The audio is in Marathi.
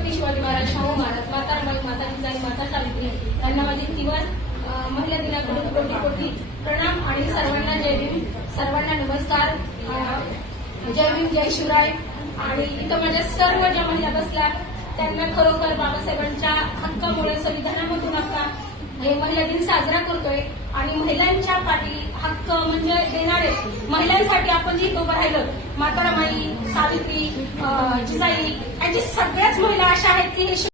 छत्रपती शिवाजी महाराज, शाहू महाराज, माता रमाई, माता जिजाई, माता सावित्री यांना माझी तीव्र महिला दिनाकडून कोटी कोटी प्रणाम आणि सर्वांना जय भीम, सर्वांना नमस्कार, जय भीम, जय शिवराय. आणि इथं माझ्या सर्व ज्या महिला बसल्या त्यांना खरोखर बाबासाहेबांच्या हक्कामुळे संविधानामधून आता हे महिला दिन साजरा करतोय आणि महिलांच्या पाठी हक्क म्हणजे देणारे महिलांसाठी आपण जे उभं राहिलं, माता रमाई, सावित्री, जिजाई यांची सगळ्याच महिला अशा आहेत की हे